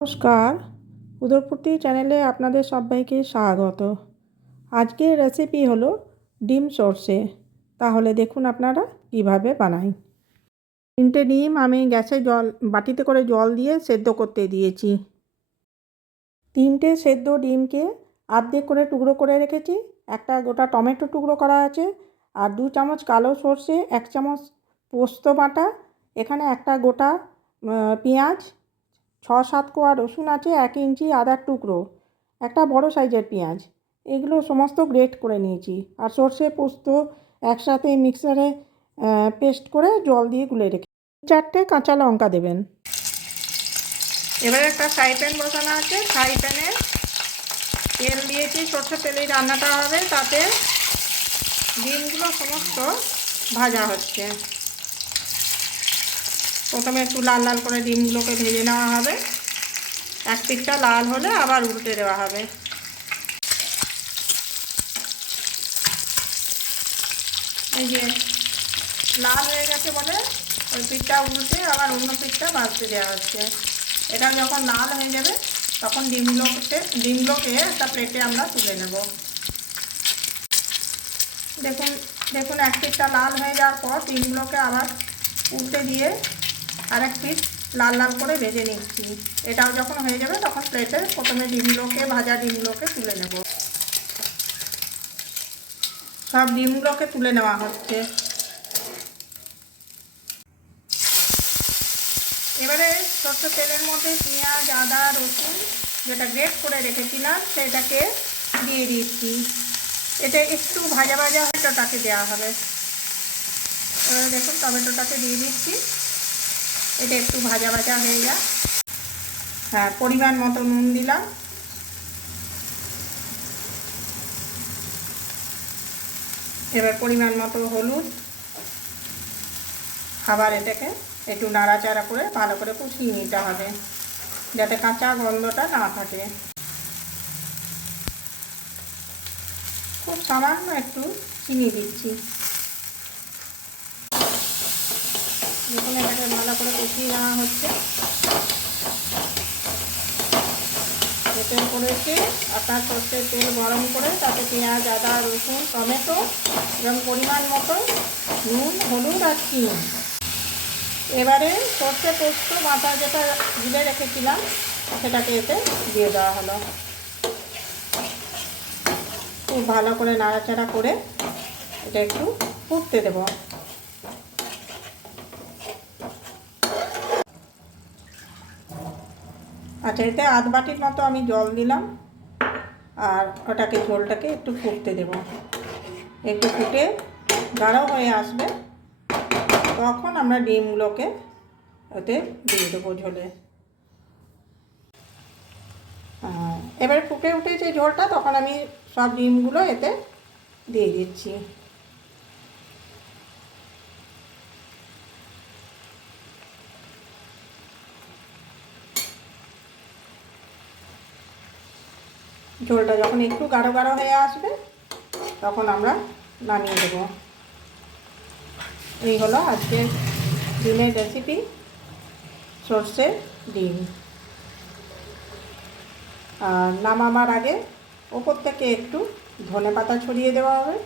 নমস্কার। উদরপূর্তি চ্যানেলে আপনাদের সবাইকে স্বাগত। আজকের রেসিপি হলো ডিম সর্ষে। তাহলে দেখুন আপনারা কীভাবে বানাই। তিনটে ডিম আমি গ্যাসে জল, বাটিতে করে জল দিয়ে সেদ্ধ করতে দিয়েছি। তিনটে সেদ্ধ ডিমকে আর্ধেক করে টুকরো করে রেখেছি। একটা গোটা টমেটো টুকরো করা আছে আর দু চামচ কালো সর্ষে, এক চামচ পোস্ত বাটা, এখানে একটা গোটা পেঁয়াজ ছ সাত কোয়া রসুন আছে, এক ইঞ্চি আদার টুকরো, একটা বড় সাইজের পেঁয়াজ। এগুলো সমস্ত গ্রেট করে নিয়েছি। আর সর্ষে পোস্ত একসাথে মিক্সারে পেস্ট করে জল দিয়ে গুলে রেখে চারটে কাঁচা লঙ্কা দেবেন। এবারে একটা ফ্রাই প্যান বসানো আছে। ফ্রাই প্যানে তেল দিয়েছি, সর্ষে তেলেই রান্নাটা হবে। তাতে ডিমগুলো সমস্ত ভাজা হচ্ছে। প্রথমে একটু লাল লাল করে ডিমগুলোকে ভেজে নেওয়া হবে। এক পিঠটা লাল হলে আবার উল্টে দেওয়া হবে। এই যে লাল হয়ে গেছে বলে ওই পিঠটা উল্টে আবার অন্য পিঠটা বাঁচতে দেওয়া হচ্ছে। এটা যখন লাল হয়ে যাবে, তখন ডিমগুলোকে ডিমগুলোকে একটা প্লেটে আমরা তুলে নেব। দেখুন দেখুন, এক পিঠটা লাল হয়ে যাওয়ার পর ডিমগুলোকে আবার উল্টে দিয়ে আর এক পিস লাল লাল করে ভেজে নিচ্ছি। এটাও যখন হয়ে যাবে তখন প্লেটে প্রথমে ডিমগুলোকে ভাজা ডিমগুলোকে তুলে নেব। সব ডিমগুলোকে তুলে নেওয়া হচ্ছে। এবারে সর্ষে তেলের মধ্যে পেঁয়াজ, আদা, রসুন যেটা গ্রেট করে রেখেছিলাম, সেটাকে দিয়ে দিচ্ছি। এটা একটু ভাজা ভাজা টমেটোটাকে দেওয়া হবে। এবারে দেখুন টমেটোটাকে দিয়ে দিচ্ছি। এটা একটু ভাজা ভাজা হয়ে যায় হ্যাঁ পরিমাণ মতো নুন দিলাম। এবার পরিমাণ মতো হলুদ। খাবার এটাকে একটু নাড়াচাড়া করে ভালো করে কষিয়ে নিতে হবে, যাতে কাঁচা গন্ধটা না থাকে। খুব সামান্য একটু চিনি দিচ্ছি। দেখুন এটাকে ভালো করে কষিয়ে নেওয়া হচ্ছে। তেল করেছে আপনার সর্ষের তেল গরম করে তাতে পেঁয়াজ, আদা, রসুন, টমেটো এবং পরিমাণ মতো নুন, হলুদ আর চিনি। এবারে সর্ষে পোস্ত মাথা যেটা গিলে রেখেছিলাম সেটাকে এতে দিয়ে দেওয়া হলো। খুব ভালো করে নাড়াচাড়া করে এটা একটু ফুটতে দেবো। আচ্ছা এতে আধ বাটির মতো আমি জল দিলাম আর ওটাকে ঝোলটাকে একটু ফুটতে দেব। একটু ফুটে গাঢ় হয়ে আসবে। তখন আমরা ডিমগুলোকে ওতে দিয়ে দেবো ঝোলে। এবার ফুটে উঠেছে ঝোলটা, তখন আমি সব ডিমগুলো এতে দিয়ে দিচ্ছি। ঝোলটা যখন একটু গাঢ় গাঢ় হয়ে আসবে, তখন আমরা নামিয়ে দেব। এই হলো আজকে ডিমের রেসিপি সর্ষে ডিম। আর নামাবার আগে ওপর থেকে একটু ধনে পাতা ছড়িয়ে দেওয়া হবে।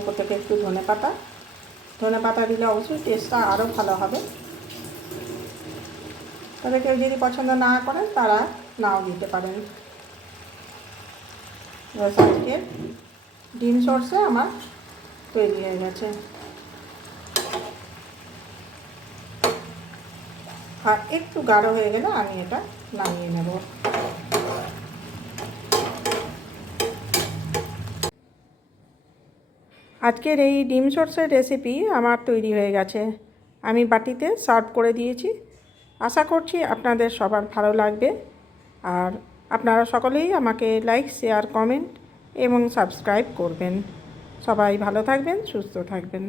ওপর থেকে একটু ধনে পাতা। ধনে পাতা দিলে অবশ্যই টেস্টটা আরও ভালো হবে। তবে কেউ যদি পছন্দ না করেন, তারা নাও দিতে পারেন। আজকে ডিম সর্ষে আমার তৈরি হয়ে গেছে। আর একটু গাঢ় হয়ে গেলে আমি এটা নামিয়ে নেব। আজকের এই ডিম সর্ষের রেসিপি আমার তৈরি হয়ে গেছে। আমি বাটিতে সার্ভ করে দিয়েছি। আশা করছি আপনাদের সবার ভালো লাগবে। আর আপনারা সকলেই আমাকে লাইক শেয়ার কমেন্ট এবং সাবস্ক্রাইব করবেন। সবাই ভালো থাকবেন, সুস্থ থাকবেন।